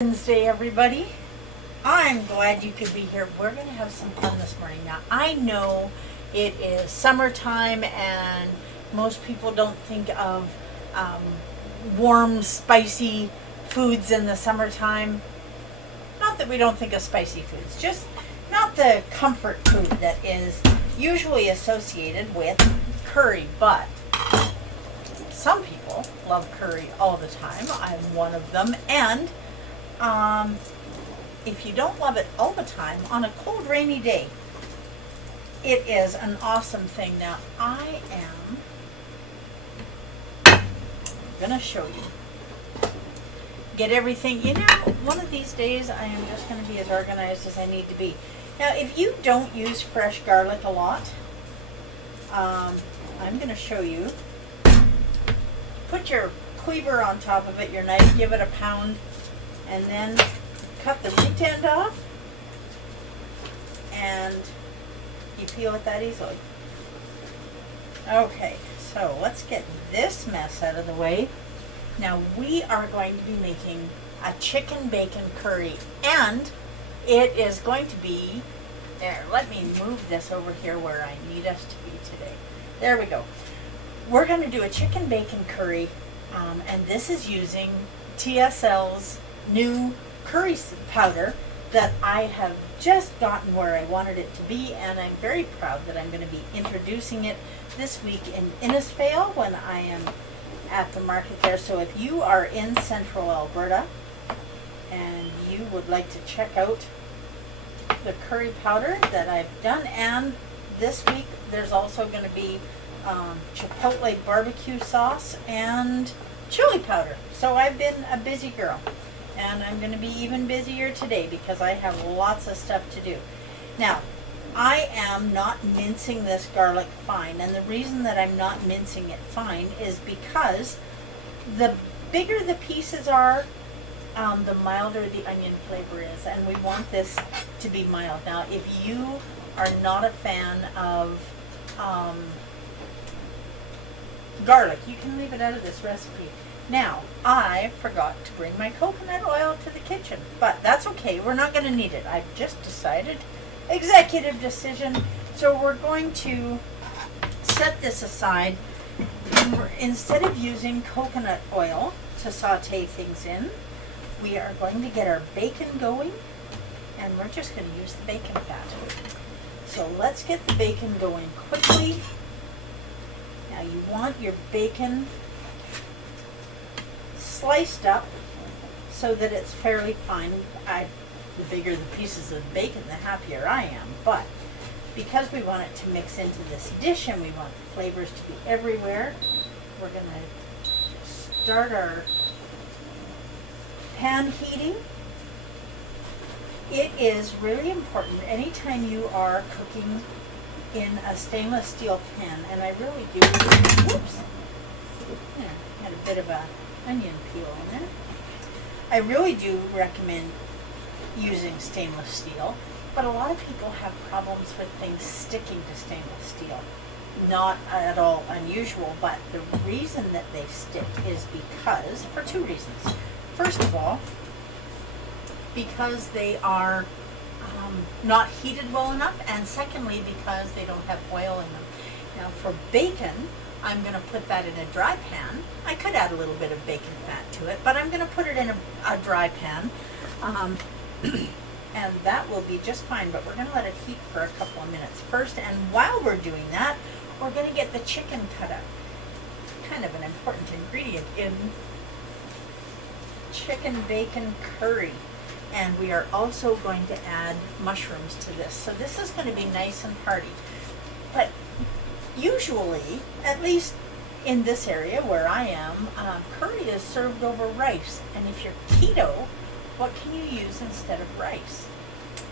Wednesday, everybody. I'm glad you could be here. We're going to have some fun this morning. Now, I know it is summertime and most people don't think of warm, spicy foods in the summertime. Not that we don't think of spicy foods, just not the comfort food that is usually associated with curry, but some people love curry all the time. I'm one of them. And if you don't love it all the time, on a cold, rainy day, it is an awesome thing. Now, I am going to show you. Get everything, one of these days I am just going to be as organized as I need to be. Now, if you don't use fresh garlic a lot, I'm going to show you. Put your cleaver on top of it, your knife, give it a pound, and then cut the root end off, and you peel it that easily. Okay, so let's get this mess out of the way. Now we are going to be making a chicken bacon curry, and it is going to be, there, let me move this over here where I need us to be today. There we go. We're going to do a chicken bacon curry, and this is using TSL's new curry powder that I have just gotten where I wanted it to be, and I'm very proud that I'm going to be introducing it this week in Innisfail when I am at the market there. So if you are in central Alberta and you would like to check out the curry powder that I've done, and this week there's also going to be chipotle barbecue sauce and chili powder. So I've been a busy girl, and I'm going to be even busier today because I have lots of stuff to do. Now, I am not mincing this garlic fine, and the reason that I'm not mincing it fine is because the bigger the pieces are, the milder the onion flavor is, and we want this to be mild. Now, if you are not a fan of garlic, you can leave it out of this recipe. Now, I forgot to bring my coconut oil to the kitchen, but that's okay. We're not going to need it. I've just decided, executive decision. So we're going to set this aside. Instead of using coconut oil to saute things in, we are going to get our bacon going, and we're just going to use the bacon fat. So let's get the bacon going quickly. Now you want your bacon sliced up so that it's fairly fine. The bigger the pieces of bacon, the happier I am. But because we want it to mix into this dish and we want the flavors to be everywhere, we're going to start our pan heating. It is really important anytime you are cooking in a stainless steel pan, and I really do, whoops, there, had a bit of a onion peel in there. I really do recommend using stainless steel, but a lot of people have problems with things sticking to stainless steel. Not at all unusual, but the reason that they stick is because, for two reasons. First of all, because they are not heated well enough, and secondly, because they don't have oil in them. Now for bacon, I'm going to put that in a dry pan. I could add a little bit of bacon fat to it, but I'm going to put it in a dry pan, and that will be just fine, but we're going to let it heat for a couple of minutes first, and while we're doing that, we're going to get the chicken cut up. Kind of an important ingredient in chicken bacon curry. And we are also going to add mushrooms to this. So this is going to be nice and hearty. But usually, at least in this area where I am, curry is served over rice. And if you're keto, what can you use instead of rice?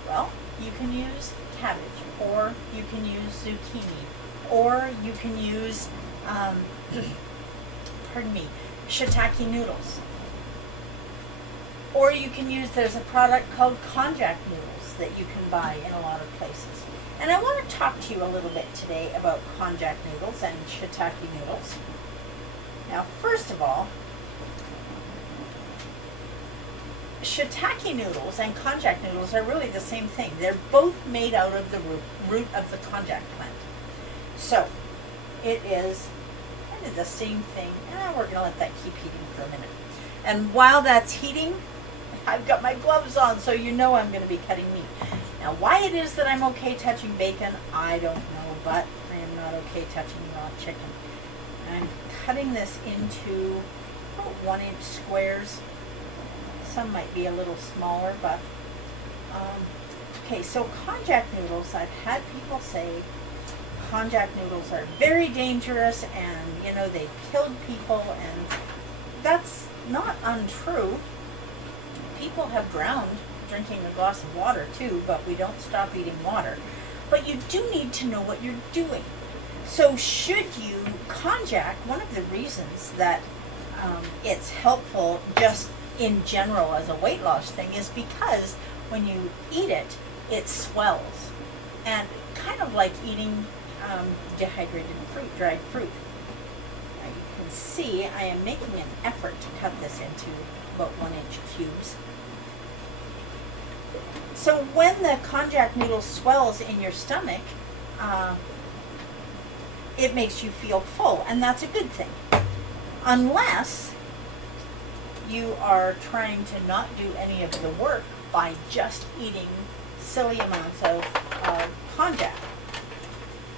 Well, you can use cabbage, or you can use zucchini, or you can use, shiitake noodles. Or you can use, there's a product called konjac noodles that you can buy in a lot of places. And I want to talk to you a little bit today about konjac noodles and shiitake noodles. Now, first of all, shiitake noodles and konjac noodles are really the same thing. They're both made out of the root of the konjac plant. So it is kind of the same thing. We're going to let that keep heating for a minute. And while that's heating, I've got my gloves on, so you know I'm going to be cutting meat. Now, why it is that I'm okay touching bacon, I don't know, but I am not okay touching raw chicken. I'm cutting this into about 1-inch squares. Some might be a little smaller, but okay, so konjac noodles, I've had people say konjac noodles are very dangerous and, you know, they've killed people, and that's not untrue. People have drowned drinking a glass of water too, but we don't stop eating water. But you do need to know what you're doing. So should you, konjac, one of the reasons that it's helpful just in general as a weight loss thing is because when you eat it, it swells. And kind of like eating dehydrated fruit, dried fruit. Now you can see I am making an effort to cut this into about 1-inch cubes. So when the konjac noodle swells in your stomach, it makes you feel full, and that's a good thing. Unless you are trying to not do any of the work by just eating silly amounts of konjac.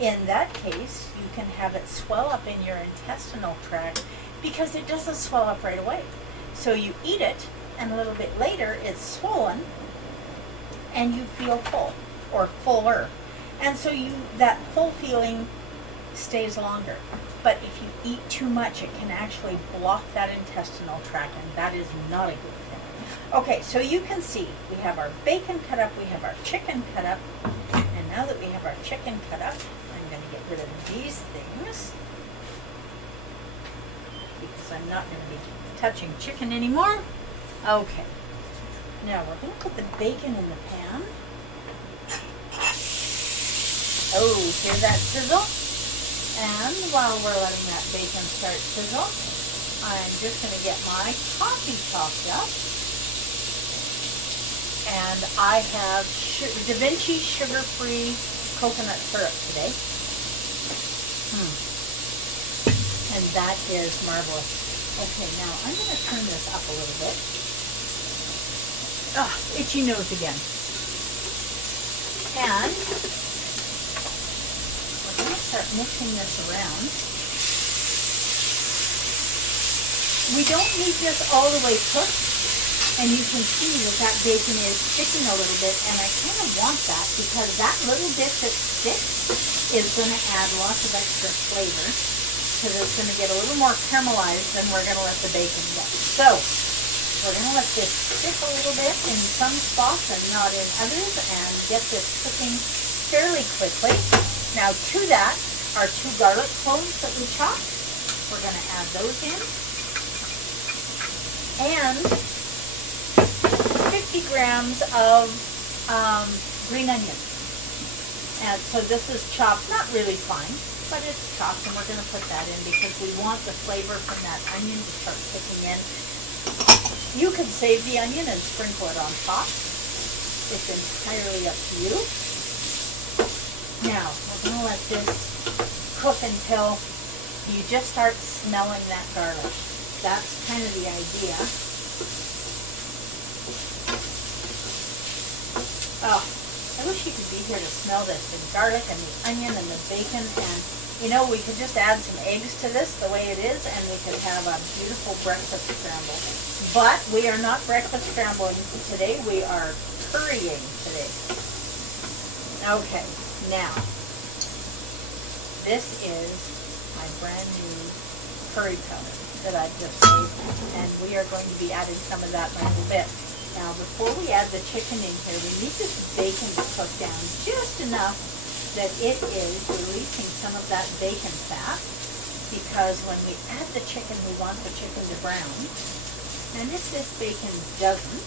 In that case, you can have it swell up in your intestinal tract because it doesn't swell up right away. So you eat it, and a little bit later it's swollen, and you feel full, or fuller. And so that full feeling stays longer. But if you eat too much, it can actually block that intestinal tract, and that is not a good thing. Okay, so you can see we have our bacon cut up, we have our chicken cut up, and now that we have our chicken cut up, I'm going to get rid of these things because I'm not going to be touching chicken anymore. Okay, now we're going to put the bacon in the pan. Oh, hear that sizzle? And while we're letting that bacon start sizzle, I'm just going to get my coffee chopped up. And I have Da Vinci sugar-free coconut syrup today. And that is marvelous. Okay, now I'm going to turn this up a little bit. Itchy nose again. And we're going to start mixing this around. We don't need this all the way cooked, and you can see that bacon is sticking a little bit, and I kind of want that because that little bit that sticks is going to add lots of extra flavor because it's going to get a little more caramelized than we're going to let the bacon get. So we're going to let this stick a little bit in some spots and not in others, and get this cooking fairly quickly. Now to that, our 2 garlic cloves that we chopped, we're going to add those in. And 50 grams of green onion. And so this is chopped, not really fine, but it's chopped, and we're going to put that in because we want the flavor from that onion to start kicking in. You can save the onion and sprinkle it on top. It's entirely up to you. Now, we're going to let this cook until you just start smelling that garlic. That's kind of the idea. Oh, I wish you could be here to smell this, the garlic and the onion and the bacon, and you know, we could just add some eggs to this the way it is, and we could have a beautiful breakfast scramble. But we are not breakfast scrambling today, we are currying today. Okay, now, this is my brand new curry powder that I've just made, and we are going to be adding some of that in a little bit. Now, before we add the chicken in here, we need this bacon to cook down just enough that it is releasing some of that bacon fat, because when we add the chicken, we want the chicken to brown. And if this bacon doesn't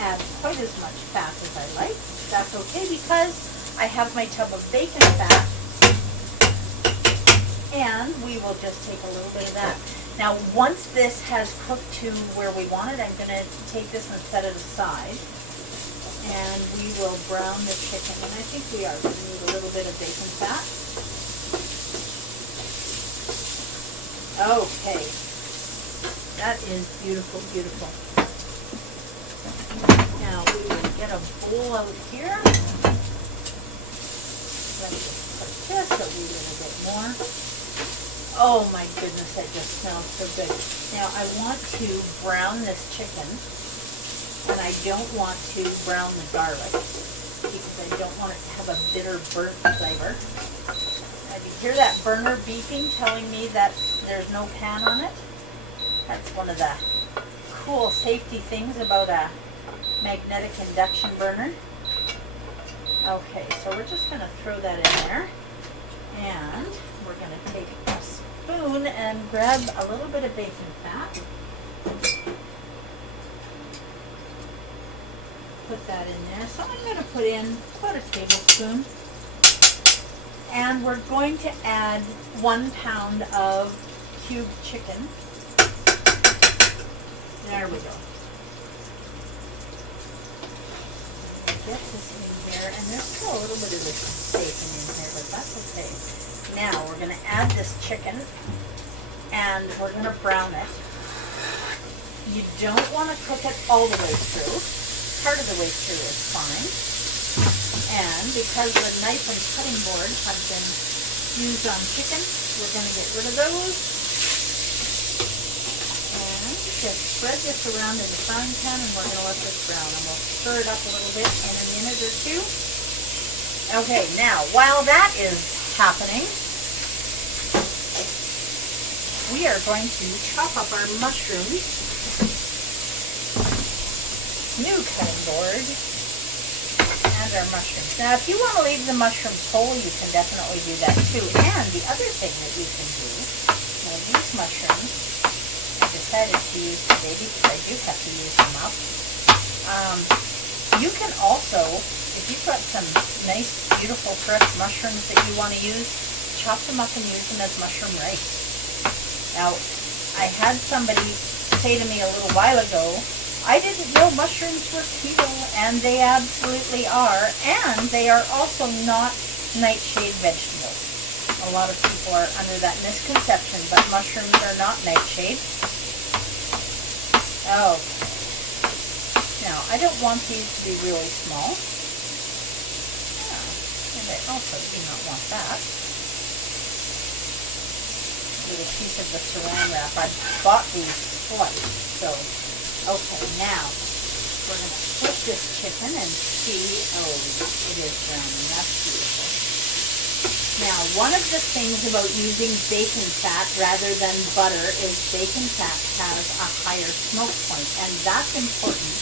add quite as much fat as I like, that's okay, because I have my tub of bacon fat, and we will just take a little bit of that. Now, once this has cooked to where we want it, I'm going to take this and set it aside. And we will brown the chicken. And I think we are going to need a little bit of bacon fat. Okay. That is beautiful, beautiful. Now we will get a bowl out here. Let me just put just a wee little bit more. Oh my goodness, that just smells so good. Now I want to brown this chicken, and I don't want to brown the garlic because I don't want it to have a bitter burnt flavor. Now, do you hear that burner beeping telling me that there's no pan on it? That's one of the cool safety things about a magnetic induction burner. Okay, so we're just going to throw that in there, and we're going to take a spoon and grab a little bit of bacon fat. Put that in there. So I'm going to put in about a tablespoon, and we're going to add 1 pound of cubed chicken. There we go. Get this in here, and there's still a little bit of this bacon in here, but that's okay. Now we're going to add this chicken, and we're going to brown it. You don't want to cook it all the way through. Part of the way through is fine. And because the knife and cutting board have been used on chicken, we're going to get rid of those. Just spread this around in the frying pan, and we're going to let this brown, and we'll stir it up a little bit in a minute or two. Okay, now while that is happening, we are going to chop up our mushrooms. New cutting board and our mushrooms. Now, if you want to leave the mushrooms whole, you can definitely do that too. And the other thing that you can do, now these mushrooms, decided to use today because I do have to use them up. You can also, if you've got some nice, beautiful, fresh mushrooms that you want to use, chop them up and use them as mushroom rice. Now, I had somebody say to me a little while ago, I didn't know mushrooms were keto, and they absolutely are, and they are also not nightshade vegetables. A lot of people are under that misconception, but mushrooms are not nightshade. Oh, now I don't want these to be really small. And I also do not want that. A little piece of the saran wrap. I bought these sliced. So, okay, now we're going to flip this chicken and see. Oh, it is browning. That's beautiful. Now, one of the things about using bacon fat rather than butter is bacon fat has a higher smoke point, and that's important.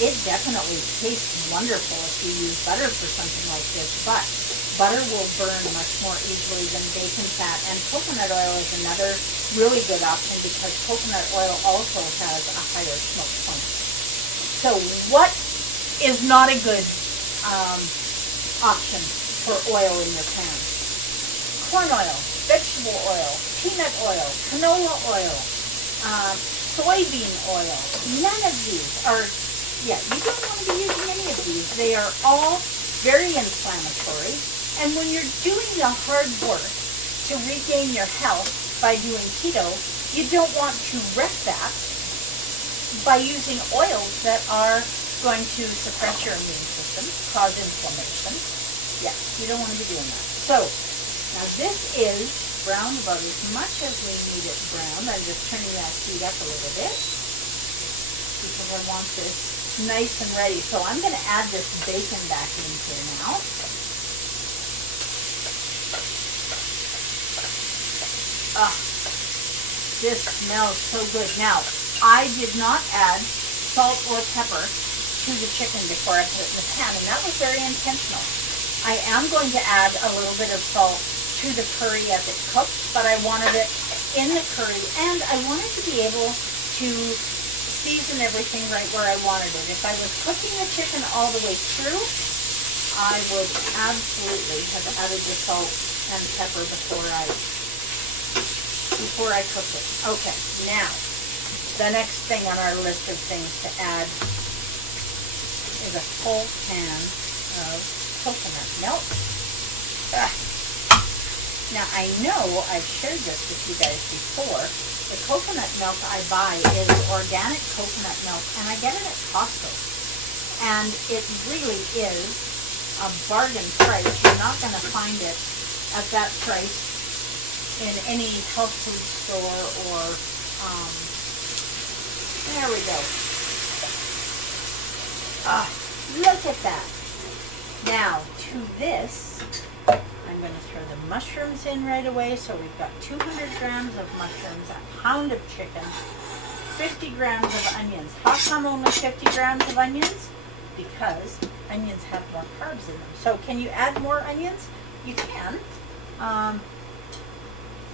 It definitely tastes wonderful if you use butter for something like this, but butter will burn much more easily than bacon fat, and coconut oil is another really good option because coconut oil also has a higher smoke point. So what is not a good option for oil in your pan? Corn oil, vegetable oil, peanut oil, canola oil, soybean oil. None of these are, you don't want to be using any of these. They are all very inflammatory. And when you're doing the hard work to regain your health by doing keto, you don't want to wreck that by using oils that are going to suppress your immune system, cause inflammation. Yeah, you don't want to be doing that. So, now this is brown about as much as we need it brown. I'm just turning that heat up a little bit because I want this nice and ready. So I'm going to add this bacon back in here now. This smells so good. Now, I did not add salt or pepper to the chicken before I put it in the pan, and that was very intentional. I am going to add a little bit of salt to the curry as it cooks, but I wanted it in the curry, and I wanted to be able to season everything right where I wanted it. If I was cooking the chicken all the way through, I would absolutely have added the salt and pepper before I before I cook it. Okay, now, the next thing on our list of things to add is a full pan of coconut milk. Now, I know I've shared this with you guys before. The coconut milk I buy is organic coconut milk, and I get it at Costco. And it really is a bargain price. You're not going to find it at that price in any health food store or, there we go. Look at that. Now, to this, I'm going to throw the mushrooms in right away. So we've got 200 grams of mushrooms, a pound of chicken, 50 grams of onions. How come only 50 grams of onions? Because onions have more carbs in them. So can you add more onions? You can.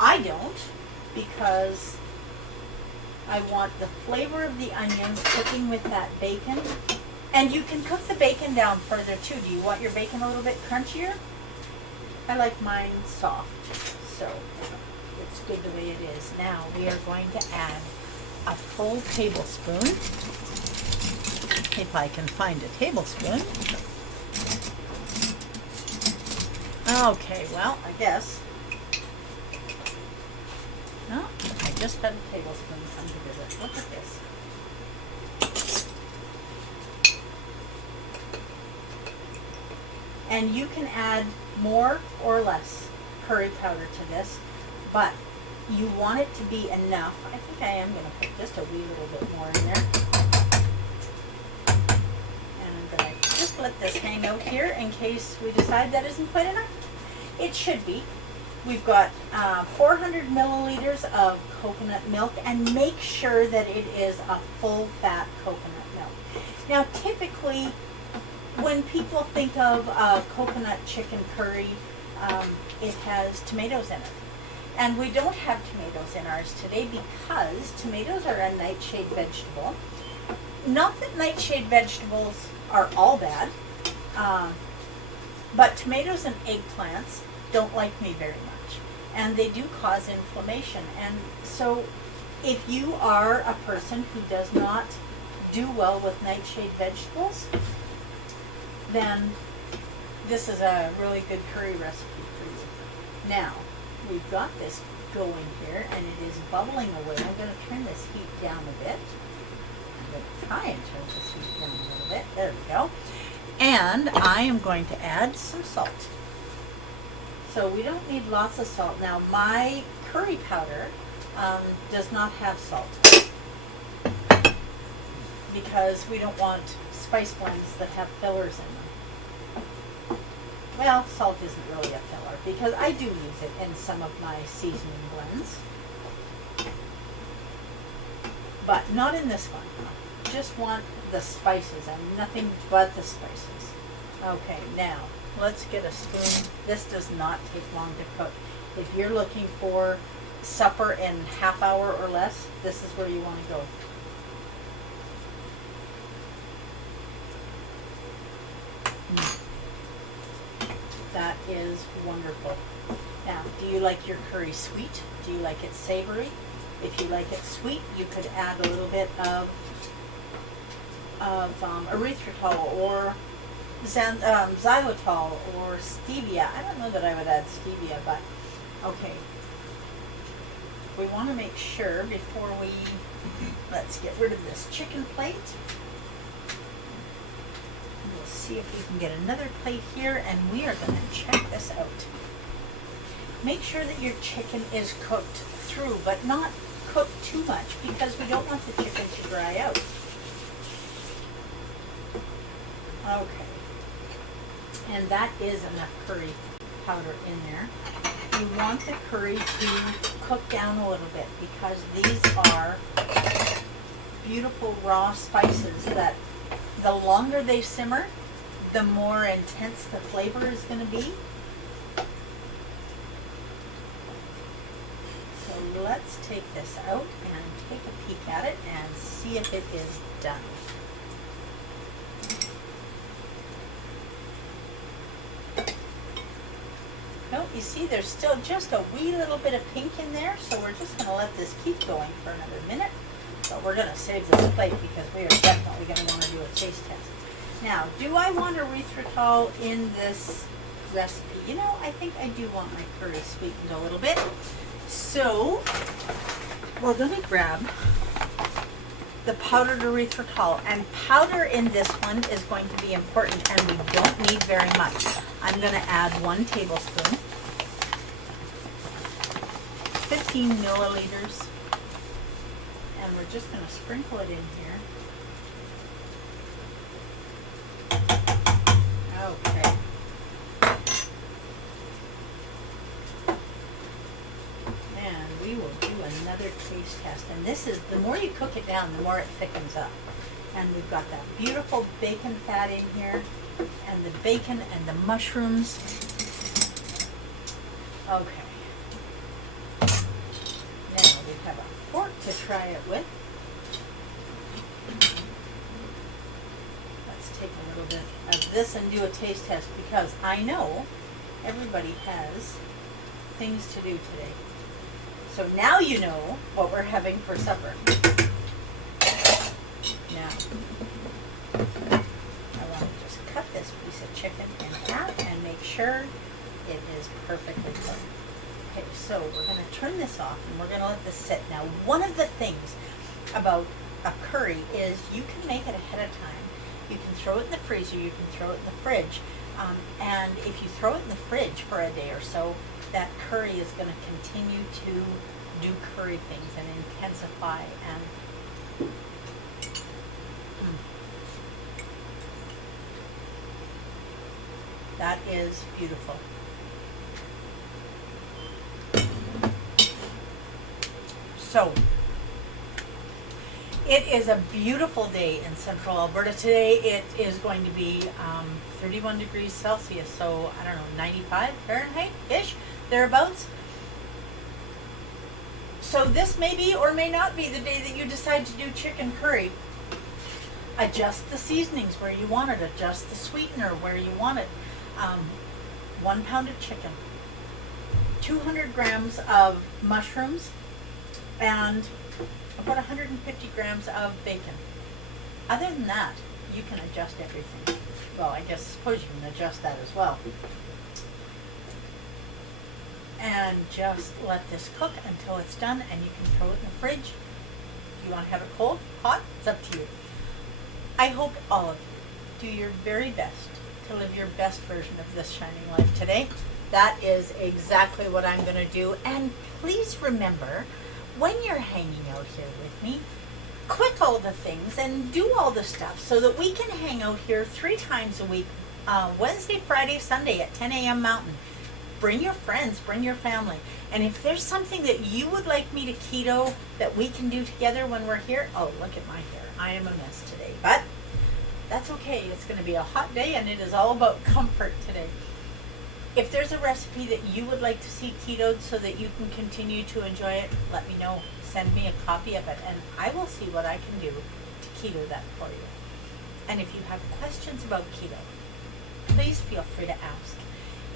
I don't, because I want the flavor of the onions cooking with that bacon. And you can cook the bacon down further too. Do you want your bacon a little bit crunchier? I like mine soft, so it's good the way it is. Now we are going to add a full tablespoon, if I can find a tablespoon. Okay, well, I guess. No, I just had a tablespoon come to visit. Look at this. And you can add more or less curry powder to this, but you want it to be enough. I think I am going to put just a wee little bit more in there. And I'm going to just let this hang out here in case we decide that isn't quite enough. It should be. We've got 400 milliliters of coconut milk, and make sure that it is a full fat coconut milk. Now typically when people think of coconut chicken curry, it has tomatoes in it. And we don't have tomatoes in ours today because tomatoes are a nightshade vegetable. Not that nightshade vegetables are all bad, but tomatoes and eggplants don't like me very much. And they do cause inflammation. And so if you are a person who does not do well with nightshade vegetables, then this is a really good curry recipe for you. Now, we've got this going here, and it is bubbling away. I'm going to turn this heat down a bit. I'm going to try and turn this heat down a little bit. There we go. And I am going to add some salt. So we don't need lots of salt. Now, my curry powder does not have salt because we don't want spice blends that have fillers in them. Well, salt isn't really a filler because I do use it in some of my seasoning blends, but not in this one. Just want the spices and nothing but the spices. Okay, now let's get a spoon. This does not take long to cook. If you're looking for supper in half hour or less, this is where you want to go. That is wonderful. Now, do you like your curry sweet? Do you like it savory? If you like it sweet, you could add a little bit of erythritol or xylitol or stevia. I don't know that I would add stevia, but okay. We want to make sure before we, let's get rid of this chicken plate. We'll see if we can get another plate here, and we are going to check this out. Make sure that your chicken is cooked through, but not cooked too much because we don't want the chicken to dry out. Okay. And that is enough curry powder in there. You want the curry to cook down a little bit because these are beautiful raw spices that the longer they simmer, the more intense the flavor is going to be. So let's take this out and take a peek at it and see if it is done. No, You see, there's still just a wee little bit of pink in there, so we're just gonna let this keep going for another minute. But we're gonna save this plate because we are definitely gonna wanna do a taste test. Now, do I want erythritol in this recipe? You know, I think I do want my curry sweetened a little bit. So, we're gonna grab the powdered erythritol, and powder in this one is going to be important, and we don't need very much. I'm gonna add 1 tablespoon, 15 milliliters, and we're just gonna sprinkle it in here. Okay. And we will do another taste test. And this is, the more you cook it down, the more it thickens up. And we've got that beautiful bacon fat in here, and the bacon and the mushrooms. Okay. Now we have a fork to try it with. Let's take a little bit of this and do a taste test, because I know everybody has things to do today. So now you know what we're having for supper. Now, I want to just cut this piece of chicken in half and make sure it is perfectly cooked. Okay, so we're going to turn this off and we're going to let this sit. Now, one of the things about a curry is you can make it ahead of time. You can throw it in the freezer, you can throw it in the fridge. And if you throw it in the fridge for a day or so, that curry is going to continue to do curry things and intensify and that is beautiful. So, it is a beautiful day in central Alberta today. It is going to be 31 degrees Celsius, so I don't know, 95 Fahrenheit-ish, thereabouts. So this may be or may not be the day that you decide to do chicken curry. Adjust the seasonings where you want it, adjust the sweetener where you want it. 1 pound of chicken, 200 grams of mushrooms, and about 150 grams of bacon. Other than that, you can adjust everything. Well, I suppose you can adjust that as well. And just let this cook until it's done, and you can throw it in the fridge. Do you want to have it cold, hot? It's up to you. I hope all of you do your very best to live your best version of this shining life today. That is exactly what I'm going to do. And please remember, when you're hanging out here with me, click all the things and do all the stuff so that we can hang out here 3 times a week, Wednesday, Friday, Sunday at 10 a.m. Mountain. Bring your friends, bring your family. And if there's something that you would like me to keto that we can do together when we're here, oh, look at my hair. I am a mess today, but that's okay. It's going to be a hot day, and it is all about comfort today. If there's a recipe that you would like to see ketoed so that you can continue to enjoy it, let me know. Send me a copy of it, and I will see what I can do to keto that for you. And if you have questions about keto, please feel free to ask.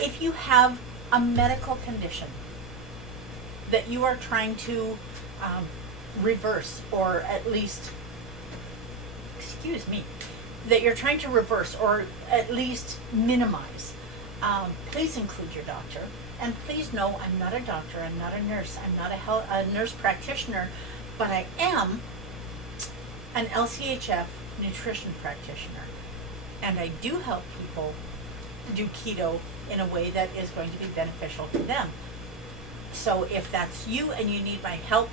If you have a medical condition that you are trying to reverse, or at least, that you're trying to reverse or at least minimize, please include your doctor. And please know, I'm not a doctor, I'm not a nurse, I'm not a nurse practitioner, but I am an LCHF nutrition practitioner. And I do help people do keto in a way that is going to be beneficial to them. So if that's you and you need my help,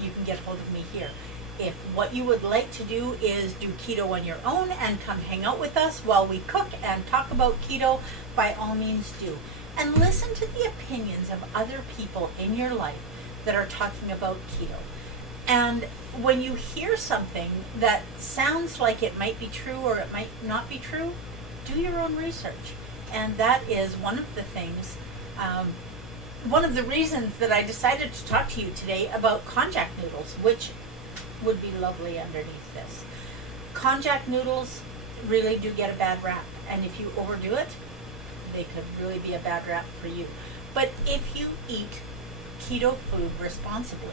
you can get hold of me here. If what you would like to do is do keto on your own and come hang out with us while we cook and talk about keto, by all means do. And listen to the opinions of other people in your life that are talking about keto. And when you hear something that sounds like it might be true or it might not be true, do your own research. And that is one of the things, one of the reasons that I decided to talk to you today about konjac noodles, which would be lovely underneath this. Konjac noodles really do get a bad rap, and if you overdo it, they could really be a bad rap for you. But if you eat keto food responsibly,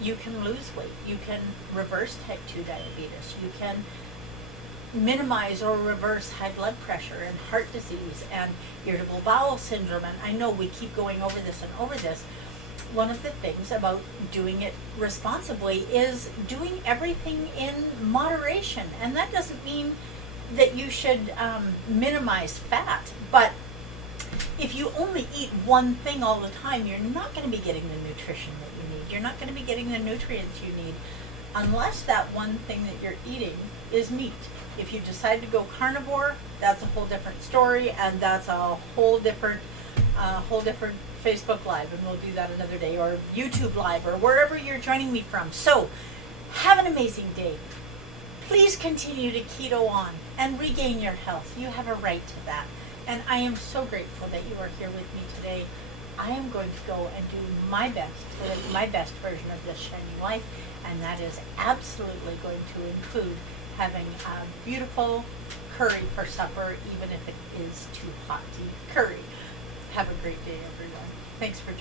you can lose weight. You can reverse type 2 diabetes. You can minimize or reverse high blood pressure and heart disease and irritable bowel syndrome. And I know we keep going over this and over this. One of the things about doing it responsibly is doing everything in moderation. And that doesn't mean that you should minimize fat, but if you only eat one thing all the time, you're not going to be getting the nutrition that you need. You're not going to be getting the nutrients you need unless that one thing that you're eating is meat. If you decide to go carnivore, that's a whole different story, and that's a whole different Facebook Live, and we'll do that another day, or YouTube Live, or wherever you're joining me from. So, have an amazing day. Please continue to keto on and regain your health. You have a right to that. And I am so grateful that you are here with me today. I am going to go and do my best to live my best version of this shiny life, and that is absolutely going to include having a beautiful curry for supper, even if it is too hot to eat curry. Have a great day, everyone. Thanks for joining.